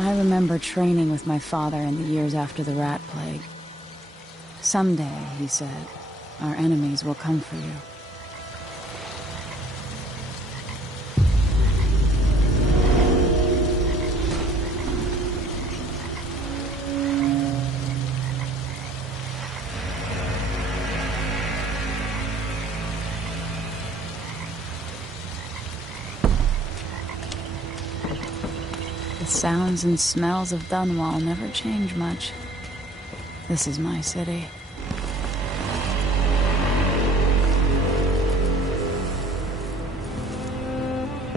I remember training with my father in the years after the rat plague. Someday, he said, our enemies will come for you. The sounds and smells of Dunwall never change much. This is my city.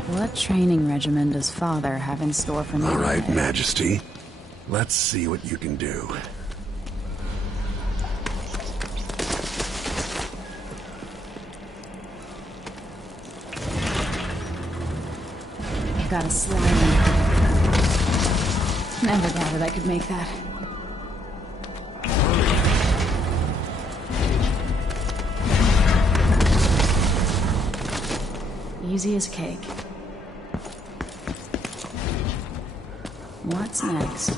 What training regimen does Father have in store for me? All right, Majesty. Let's see what you can do. I've got a slide. Never doubted I could make that. Easy as cake. What's next?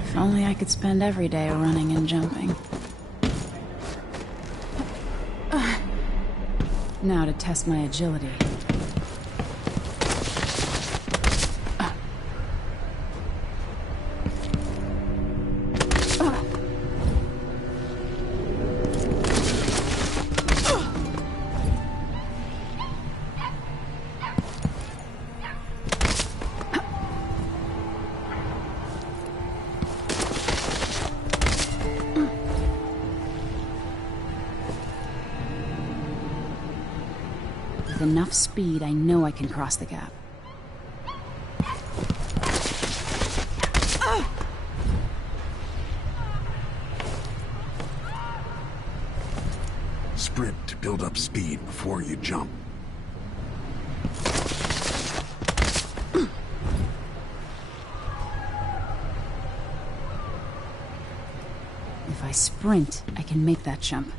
If only I could spend every day running and jumping. Now to test my agility. With enough speed, I know I can cross the gap. Sprint to build up speed before you jump. If I sprint, I can make that jump.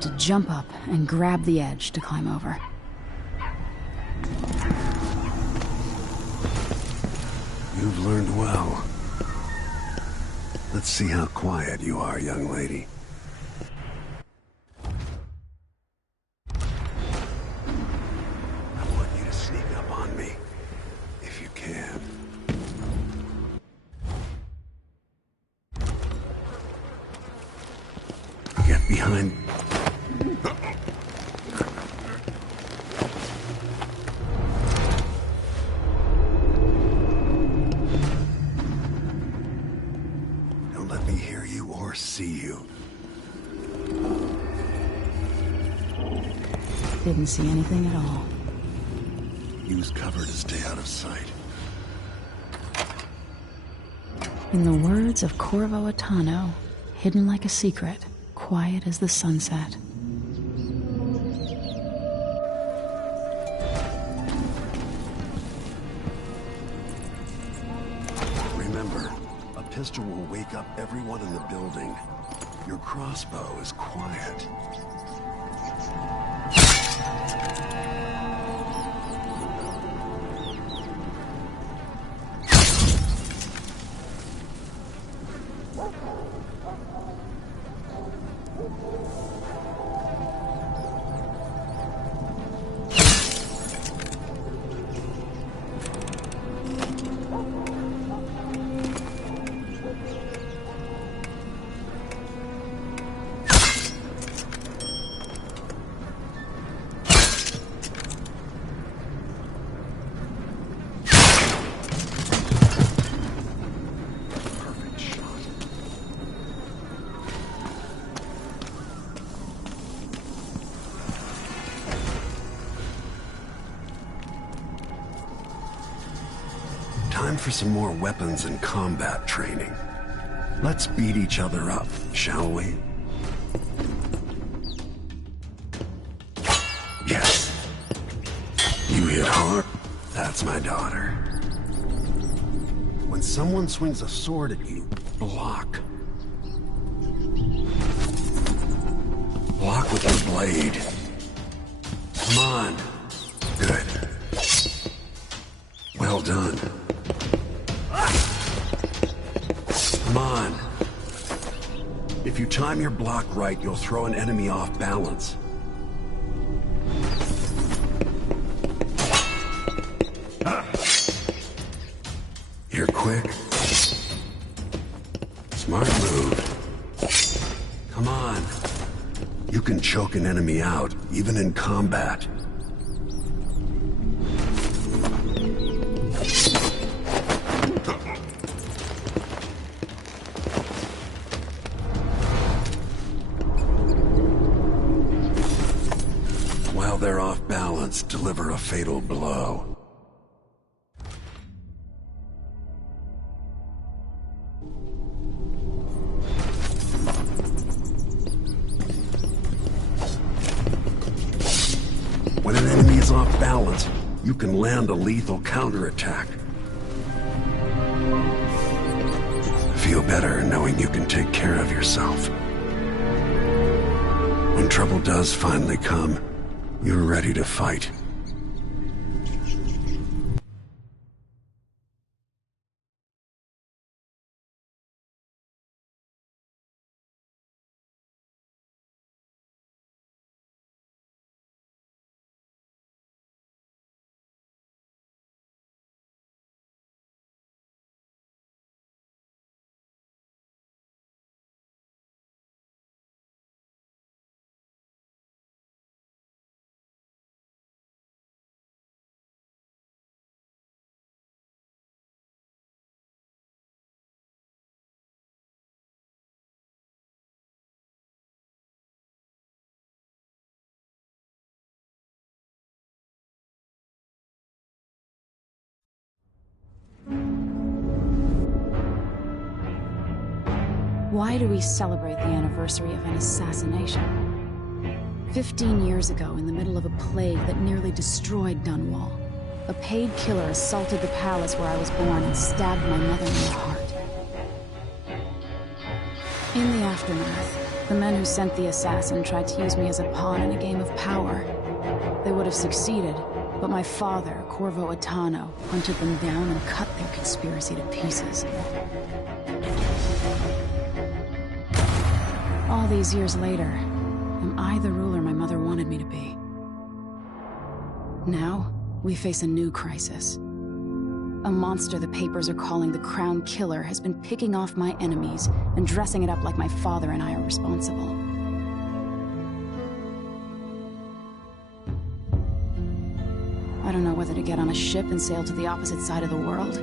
have to jump up and grab the edge to climb over. You've learned well. Let's see how quiet you are, young lady. I want you to sneak up on me, if you can. Get behind... Don't let me hear you or see you. Didn't see anything at all. Use cover to stay out of sight. In the words of Corvo Attano, hidden like a secret, quiet as the sunset. Remember, a pistol will wake up everyone in the building. Your crossbow is quiet. Time for some more weapons and combat training. Let's beat each other up, shall we? Yes. You hit hard. That's my daughter. When someone swings a sword at you, block. Block with your blade. Come on. Good. Well done. Come on. If you time your block right, you'll throw an enemy off balance. You're quick. Smart move. Come on. You can choke an enemy out, even in combat. While they're off balance, deliver a fatal blow. When an enemy is off balance, you can land a lethal counterattack. Feel better knowing you can take care of yourself. When trouble does finally come, you're ready to fight. Why do we celebrate the anniversary of an assassination? 15 years ago, in the middle of a plague that nearly destroyed Dunwall, a paid killer assaulted the palace where I was born and stabbed my mother in the heart. In the aftermath, The men who sent the assassin tried to use me as a pawn in a game of power. They would have succeeded, but my father, Corvo Attano, hunted them down and cut their conspiracy to pieces. All these years later, am I the ruler my mother wanted me to be? Now, we face a new crisis. A monster the papers are calling the Crown Killer has been picking off my enemies and dressing it up like my father and I are responsible. I don't know whether to get on a ship and sail to the opposite side of the world,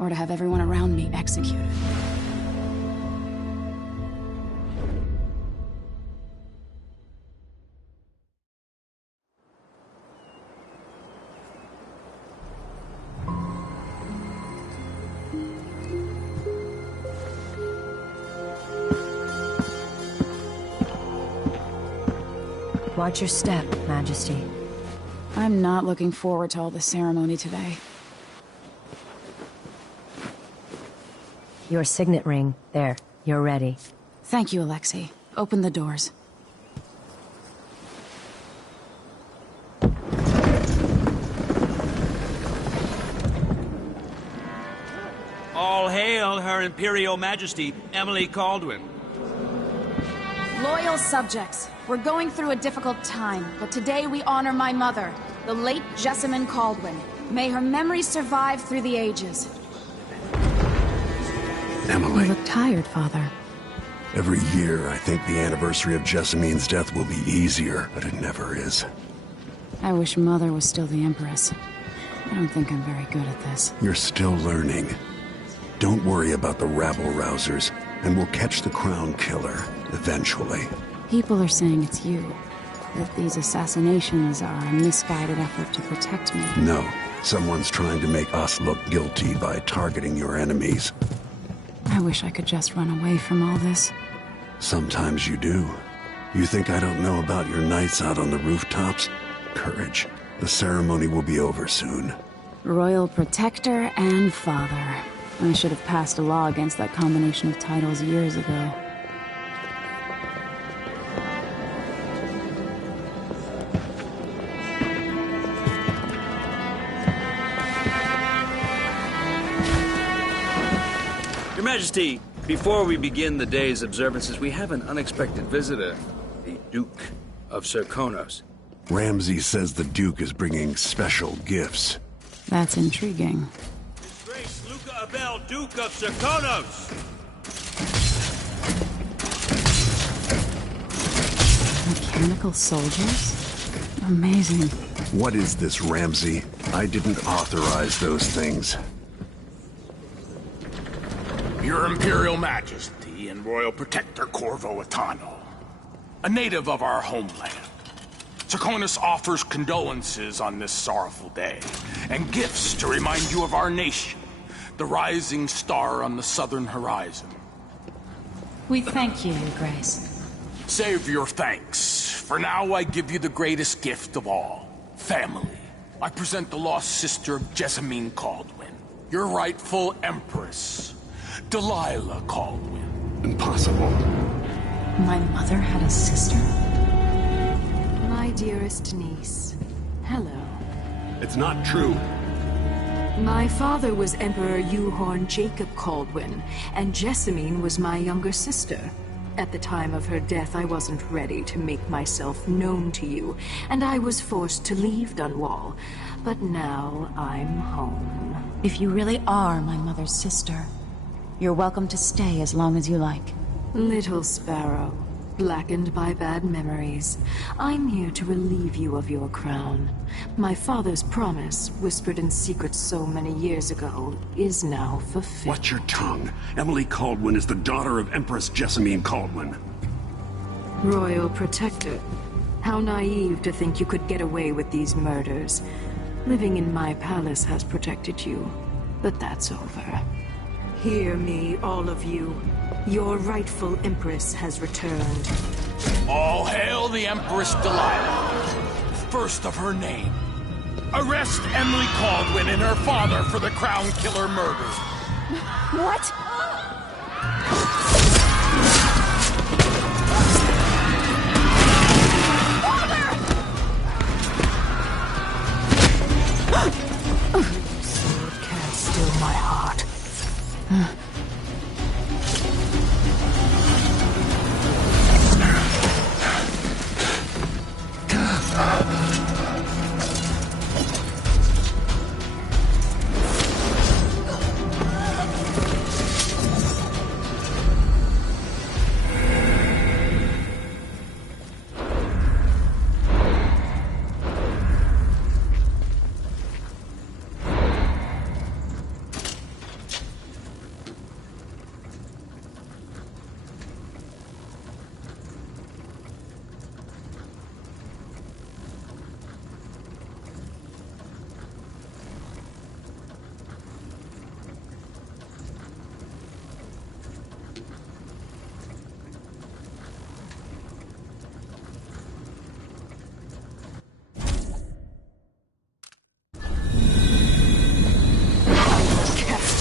or to have everyone around me executed. Watch your step, Majesty. I'm not looking forward to all the ceremony today. Your signet ring. There, you're ready. Thank you, Alexei. Open the doors. All hail Her Imperial Majesty, Emily Caldwin. Loyal subjects, we're going through a difficult time, but today we honor my mother, the late Jessamine Caldwin. May her memory survive through the ages. Emily. You look tired, Father. Every year, I think the anniversary of Jessamine's death will be easier, but it never is. I wish Mother was still the Empress. I don't think I'm very good at this. You're still learning. Don't worry about the rabble-rousers, and we'll catch the Crown Killer, eventually. People are saying it's you. That these assassinations are a misguided effort to protect me. No. Someone's trying to make us look guilty by targeting your enemies. I wish I could just run away from all this. Sometimes you do. You think I don't know about your nights out on the rooftops? Courage. The ceremony will be over soon. Royal Protector and Father. I should have passed a law against that combination of titles years ago. Your Majesty, before we begin the day's observances, we have an unexpected visitor, the Duke of Serkonos. Ramsey says the Duke is bringing special gifts. That's intriguing. His Grace Luca Abel, Duke of Serkonos! Mechanical soldiers? Amazing. What is this, Ramsey? I didn't authorize those things. Your Imperial Majesty and Royal Protector Corvo Attano, a native of our homeland. Serkonos offers condolences on this sorrowful day, and gifts to remind you of our nation, the rising star on the southern horizon. We thank you, Your Grace. Save your thanks. For now, I give you the greatest gift of all, family. I present the lost sister of Jessamine Caldwin, your rightful Empress, Delilah Caldwin. Impossible. My mother had a sister? My dearest niece, hello. It's not true. My father was Emperor Yuhorn Jacob Caldwin, and Jessamine was my younger sister. At the time of her death, I wasn't ready to make myself known to you, and I was forced to leave Dunwall. But now I'm home. If you really are my mother's sister, you're welcome to stay as long as you like. Little sparrow, blackened by bad memories, I'm here to relieve you of your crown. My father's promise, whispered in secret so many years ago, is now fulfilled. Watch your tongue. Emily Caldwin is the daughter of Empress Jessamine Caldwin. Royal Protector, how naive to think you could get away with these murders. Living in my palace has protected you, but that's over. Hear me, all of you. Your rightful Empress has returned. All hail the Empress Delilah, first of her name. Arrest Emily Caldwin and her father for the Crown Killer murder. What? Sword can't still my heart.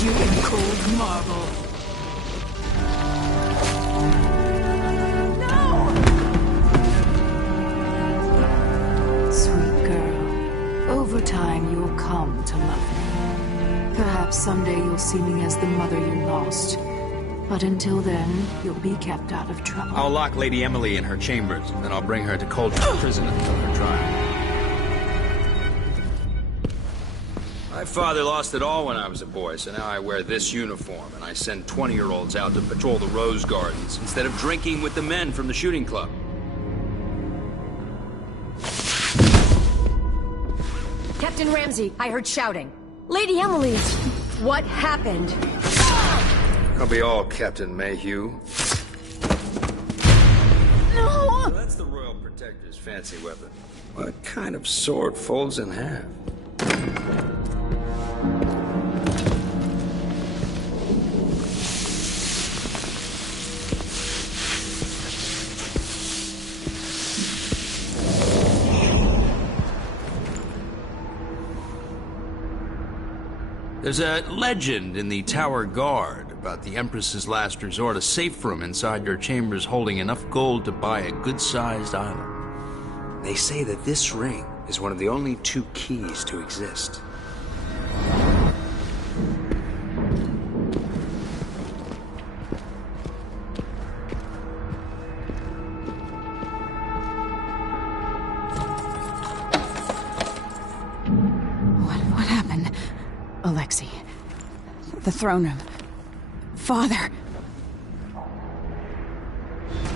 You in cold marble. No! Sweet girl, over time you'll come to love me. Perhaps someday you'll see me as the mother you lost. But until then, you'll be kept out of trouble. I'll lock Lady Emily in her chambers, and then I'll bring her to Coldridge Prison until her trial. My father lost it all when I was a boy, so now I wear this uniform, and I send 20-year-olds out to patrol the rose gardens instead of drinking with the men from the shooting club. Captain Ramsey, I heard shouting. Lady Emily, what happened? I'll be all Captain Mayhew. No! So that's the Royal Protector's fancy weapon. What kind of sword folds in half? There's a legend in the Tower Guard about the Empress's last resort, a safe room inside your chambers holding enough gold to buy a good-sized island. They say that this ring is one of the only 2 keys to exist. What happened? Alexei. The throne room. Father.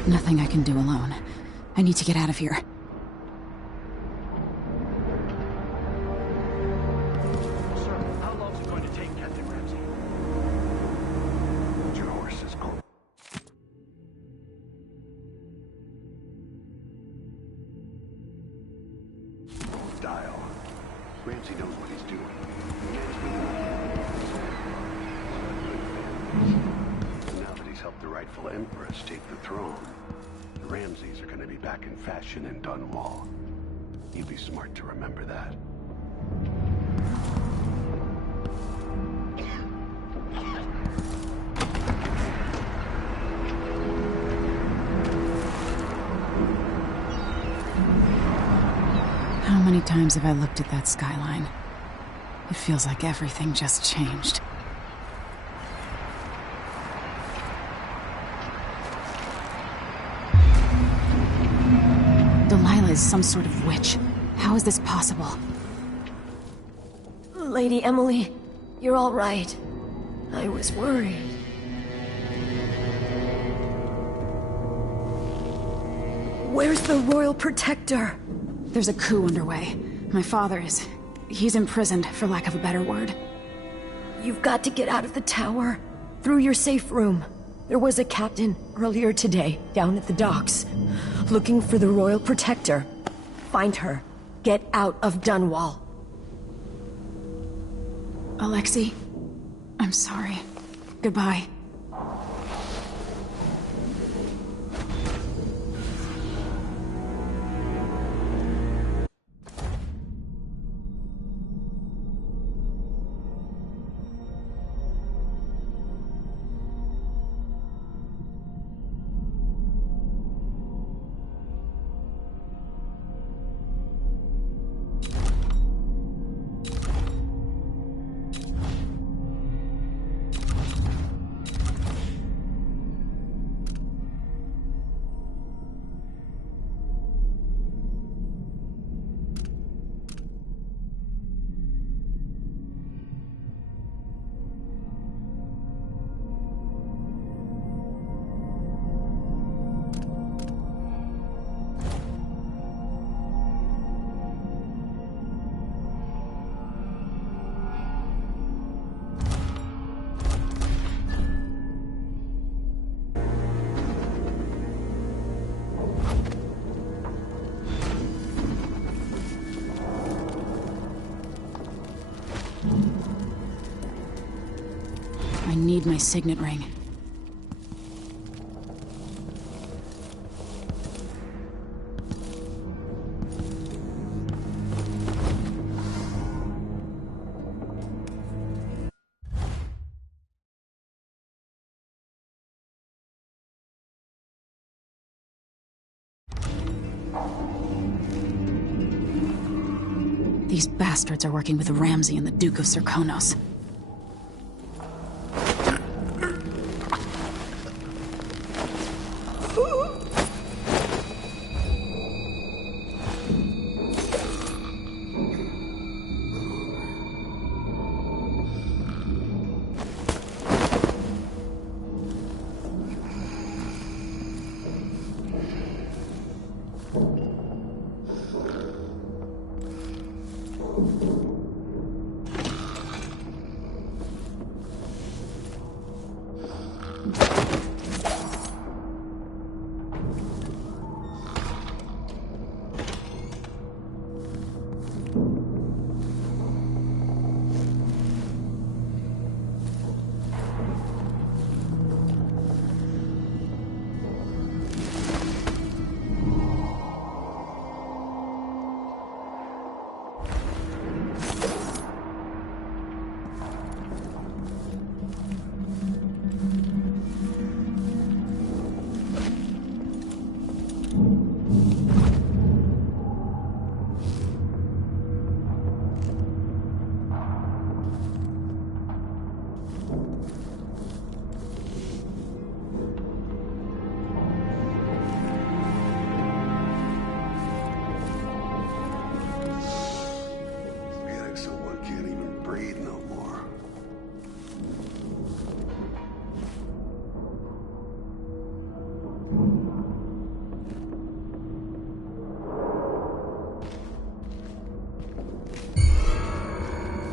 Nothing I can do alone. I need to get out of here. Sir, how long is it going to take, Captain Ramsey? Hold your horses, Cole. Dial. Ramsey knows what he's doing. Now that he's helped the rightful Empress take the throne, the Ramseys are going to be back in fashion in Dunwall. He'd be smart to remember that. How many times have I looked at that skyline? It feels like everything just changed. Delilah is some sort of witch. How is this possible? Lady Emily, you're all right. I was worried. Where's the Royal Protector? There's a coup underway. My father is... he's imprisoned, for lack of a better word. You've got to get out of the tower. Through your safe room. There was a captain earlier today, down at the docks, looking for the Royal Protector. Find her. Get out of Dunwall. Alexei, I'm sorry. Goodbye. I need my signet ring. These bastards are working with Ramsey and the Duke of Serkonos.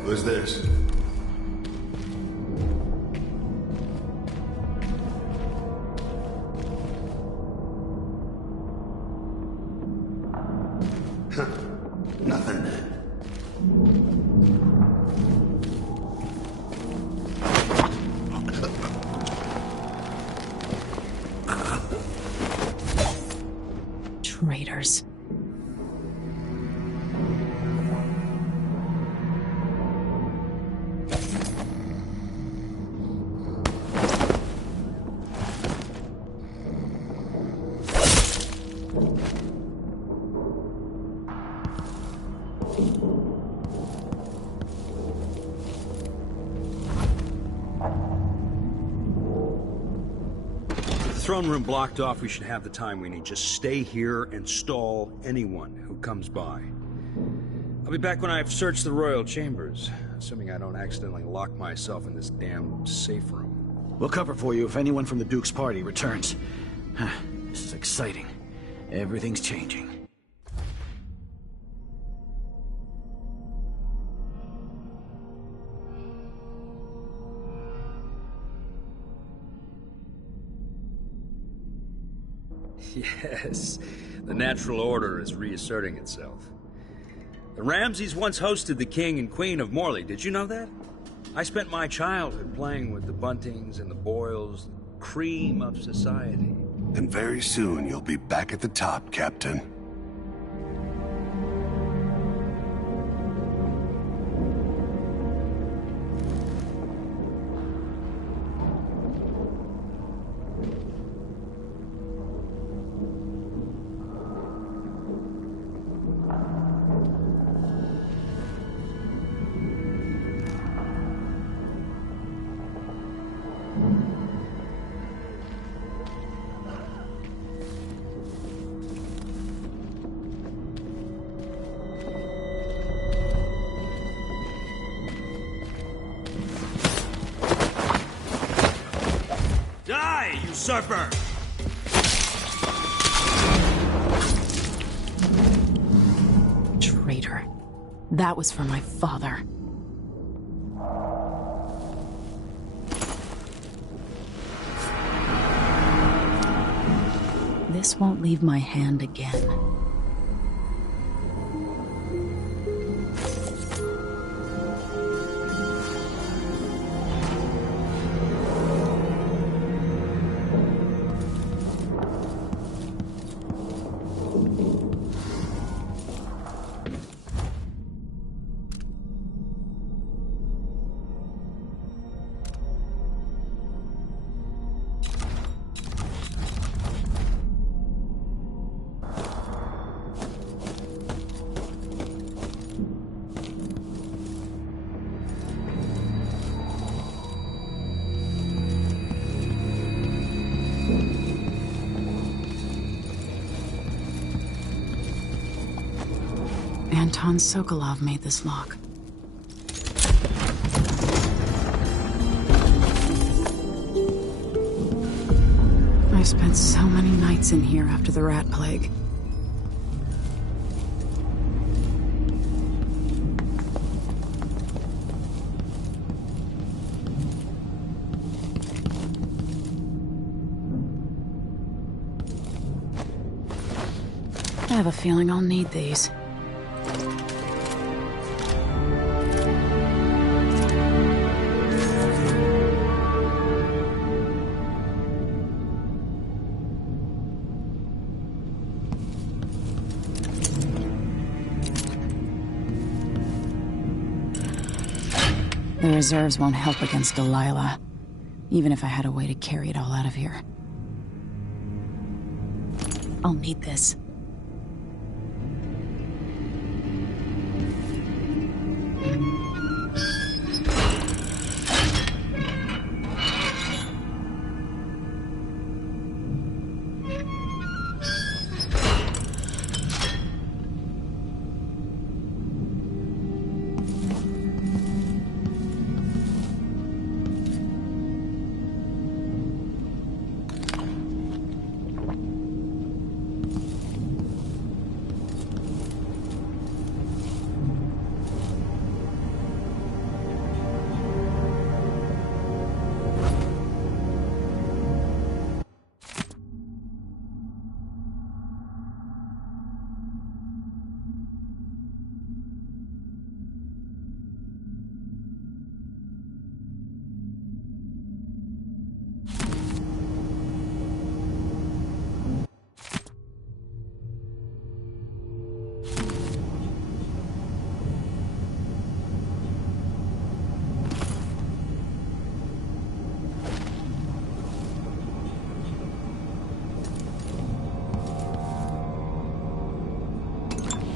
Who's this? Huh. Nothing. Traitors. Throne room blocked off, we should have the time we need. Just stay here and stall anyone who comes by. I'll be back when I've searched the royal chambers, assuming I don't accidentally lock myself in this damn safe room. We'll cover for you if anyone from the Duke's party returns. This is exciting. Everything's changing. Yes, the natural order is reasserting itself. The Ramseys once hosted the King and Queen of Morley. Did you know that? I spent my childhood playing with the Buntings and the Boyles, the cream of society. And very soon you'll be back at the top, Captain. Die, usurper! Traitor. That was for my father. This won't leave my hand again. Anton Sokolov made this lock. I spent so many nights in here after the rat plague. I have a feeling I'll need these. The reserves won't help against Delilah, even if I had a way to carry it all out of here. I'll need this.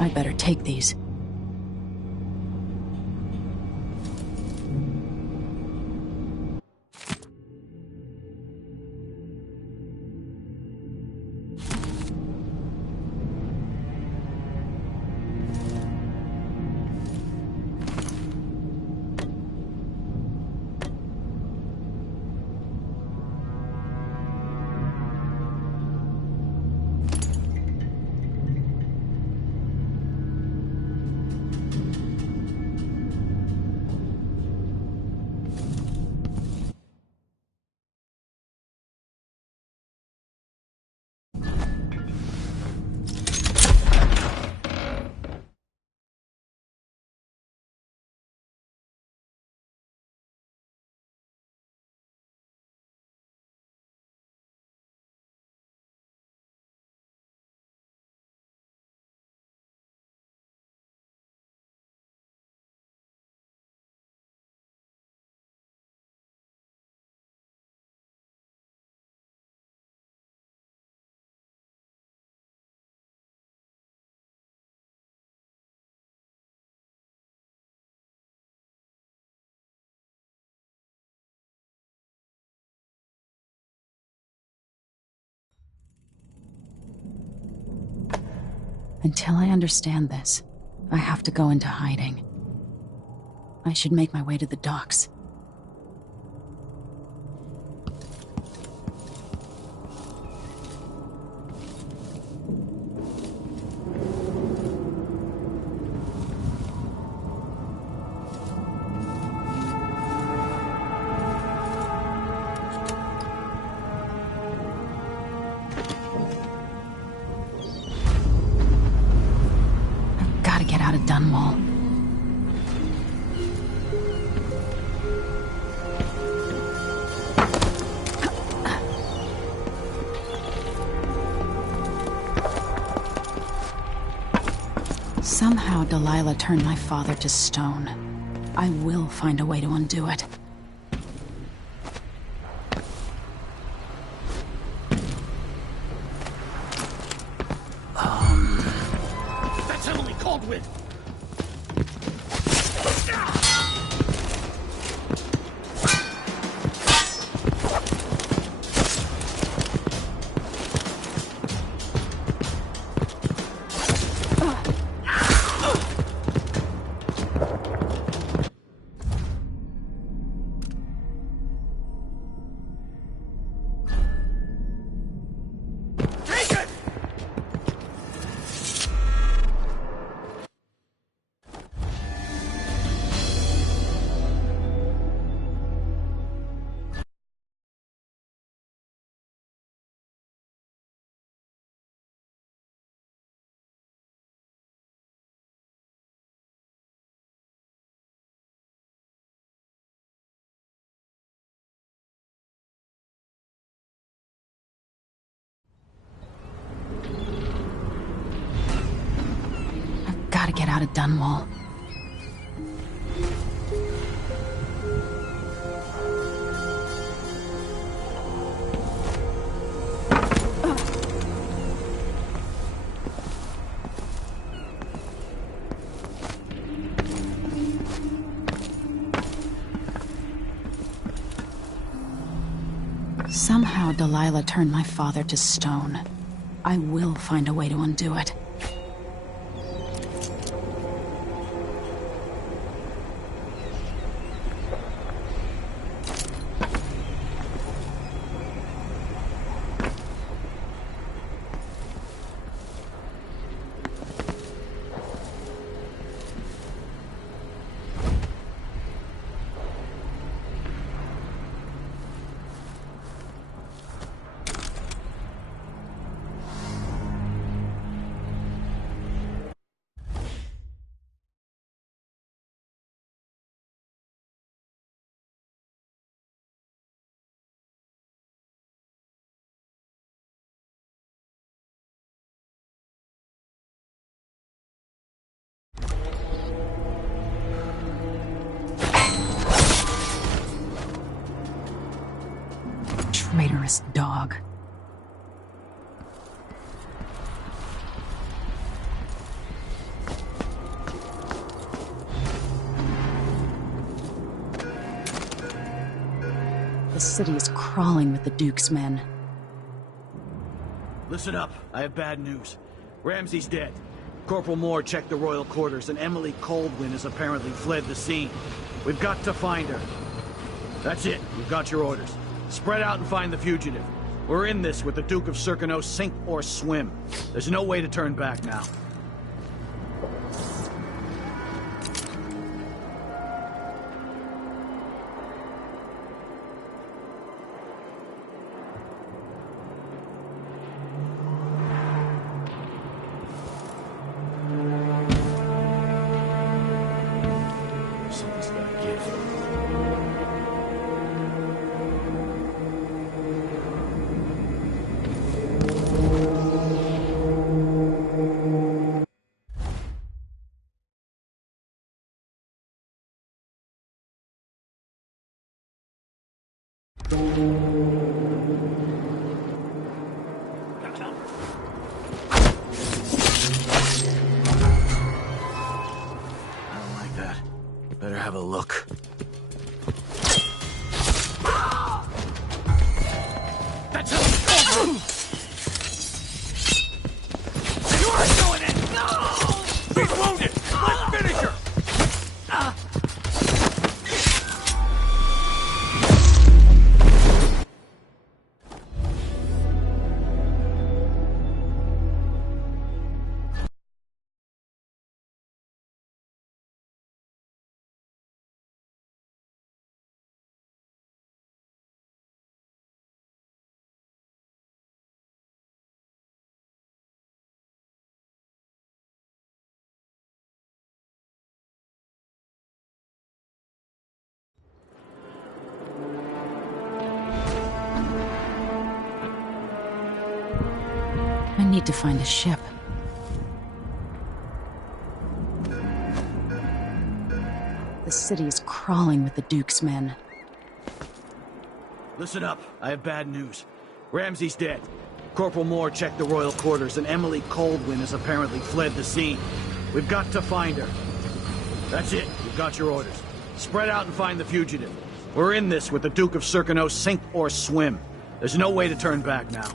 I'd better take these. Until I understand this, I have to go into hiding. I should make my way to the docks. Get out of Dunwall. Somehow Delilah turned my father to stone. I will find a way to undo it. get out of Dunwall. Somehow Delilah turned my father to stone. I will find a way to undo it. Traitorous dog. The city is crawling with the Duke's men. Listen up. I have bad news. Ramsey's dead. Corporal Moore checked the royal quarters, and Emily Coldwin has apparently fled the scene. We've got to find her. That's it. We've got your orders. Spread out and find the fugitive. We're in this with the Duke of Circano, sink or swim. There's no way to turn back now. Something's gotta give. Better have a look. That's it! You are doing it! No! She's wounded! Let's finish her! I need to find a ship. The city is crawling with the Duke's men. Listen up. I have bad news. Ramsey's dead. Corporal Moore checked the royal quarters, and Emily Coldwin has apparently fled the scene. We've got to find her. That's it. We've got your orders. Spread out and find the fugitive. We're in this with the Duke of Circano, sink or swim. There's no way to turn back now.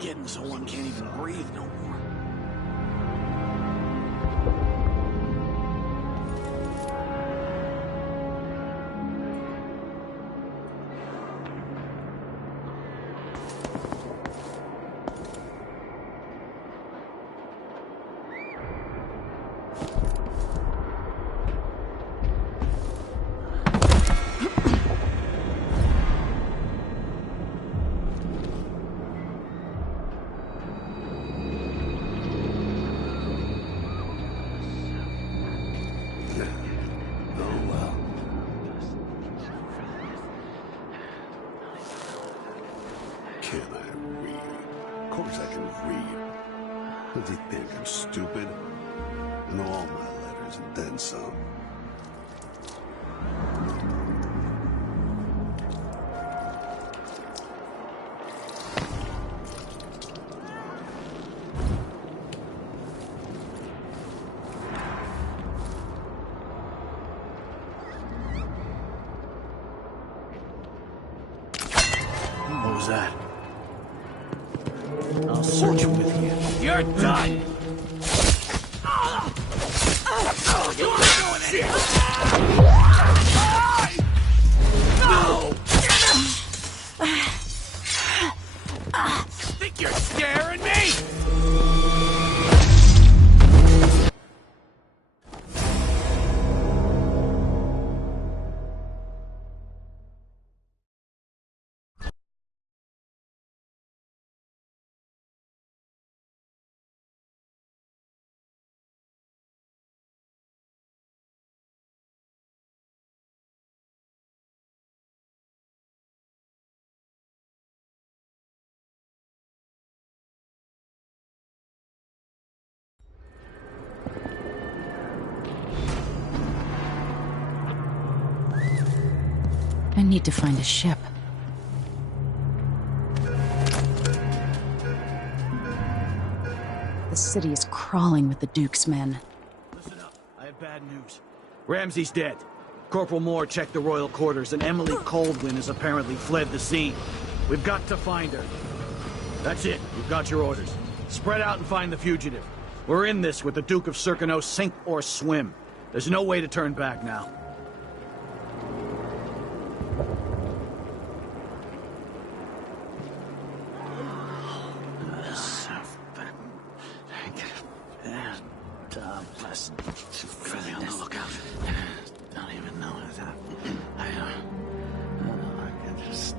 getting so one can't even breathe no more. Can I read? Of course I can read. Does he think I'm stupid? And all my letters and then some. What was that? I'll search with you. You're done! You aren't doing it! No! Think you're scaring me? I need to find a ship. The city is crawling with the Duke's men. Listen up. I have bad news. Ramsey's dead. Corporal Moore checked the royal quarters, and Emily Coldwin has apparently fled the scene. We've got to find her. That's it. You've got your orders. Spread out and find the fugitive. We're in this with the Duke of Serkino, sink or swim. There's no way to turn back now. Really on the lookout. Don't even know what's happening. I can just...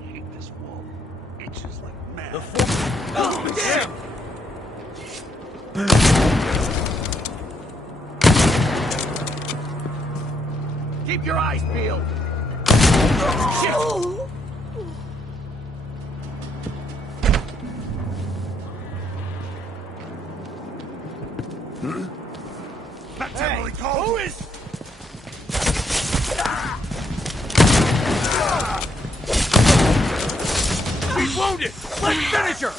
Hate this wall. Itches like mad. Oh, damn! Keep your eyes peeled. Shit! That's Emily Coldwin. Who is... She's wounded! Let's finish her!